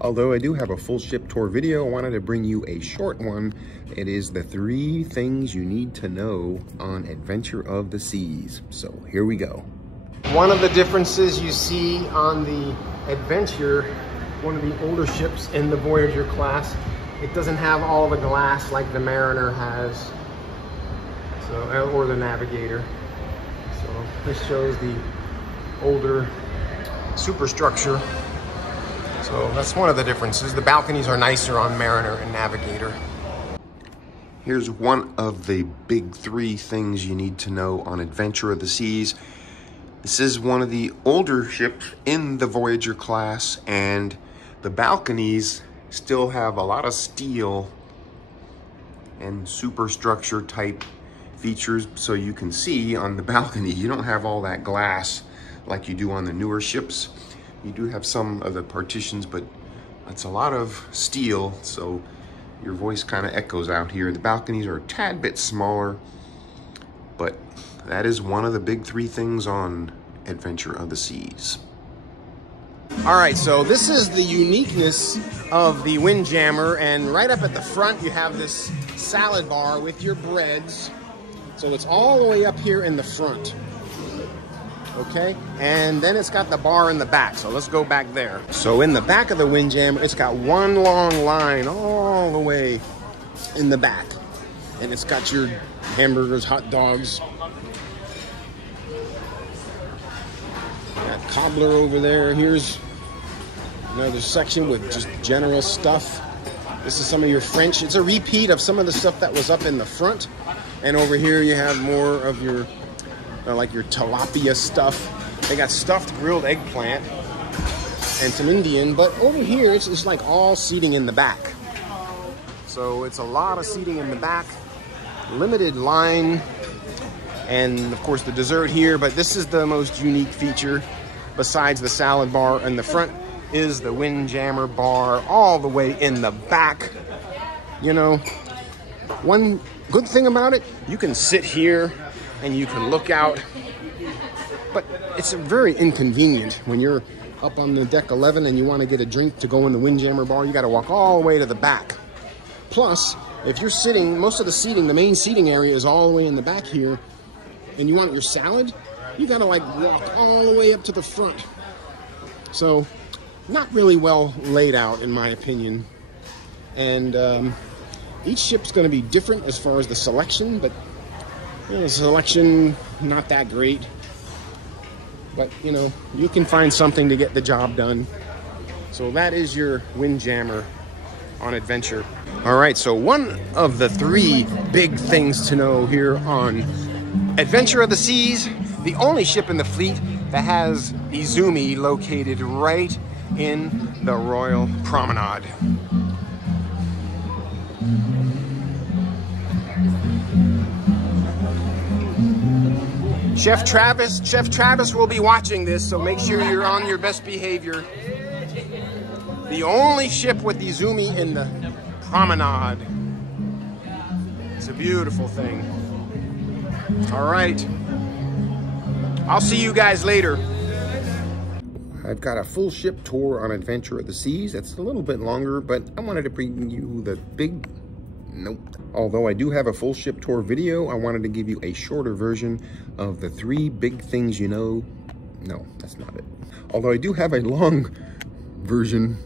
Although I do have a full ship tour video, I wanted to bring you a short one. It is the 3 things you need to know on Adventure of the Seas. So here we go. One of the differences you see on the Adventure, one of the older ships in the Voyager class, it doesn't have all the glass like the Mariner has, so, or the Navigator. So this shows the older superstructure. So that's one of the differences. The balconies are nicer on Mariner and Navigator. Here's one of the big 3 things you need to know on Adventure of the Seas. This is one of the older ships in the Voyager class, and the balconies still have a lot of steel and superstructure type features, so you can see on the balcony. You don't have all that glass like you do on the newer ships. You do have some of the partitions, but it's a lot of steel, so your voice kind of echoes out here. The balconies are a tad bit smaller, but that is one of the big 3 things on Adventure of the Seas. All right, so this is the uniqueness of the Windjammer, and right up at the front you have this salad bar with your breads. So it's all the way up here in the front. Okay, and then it's got the bar in the back, so let's go back there. So in the back of the Windjammer, it's got one long line all the way in the back, and it's got your hamburgers, hot dogs. Got cobbler over there. Here's another section with just general stuff. This is some of your French. It's a repeat of some of the stuff that was up in the front, and over here you have more of your like your tilapia stuff. They got stuffed grilled eggplant and some Indian, but over here it's like all seating in the back. So it's a lot of seating in the back, limited line, and of course the dessert here, but this is the most unique feature besides the salad bar in the front is the Windjammer bar all the way in the back. You know, one good thing about it, you can sit here and you can look out, but it's very inconvenient when you're up on the deck 11 and you want to get a drink to go in the Windjammer bar. You got to walk all the way to the back. Plus, if you're sitting, most of the seating, the main seating area is all the way in the back here, and you want your salad, you got to like walk all the way up to the front. So not really well laid out in my opinion, and each ship's going to be different as far as the selection, but you know, the selection not that great, but you know, you can find something to get the job done. So that is your Windjammer on Adventure. All right, so one of the 3 big things to know here on Adventure of the Seas, the only ship in the fleet that has Izumi located right in the Royal Promenade. Chef Travis will be watching this, so make sure you're on your best behavior. The only ship with Izumi in the promenade. It's a beautiful thing. All right. I'll see you guys later. I've got a full ship tour on Adventure of the Seas. It's a little bit longer, but I wanted to bring you the big... Nope. Although I do have a full ship tour video, I wanted to give you a shorter version of the 3 big things you know. No, that's not it. Although I do have a long version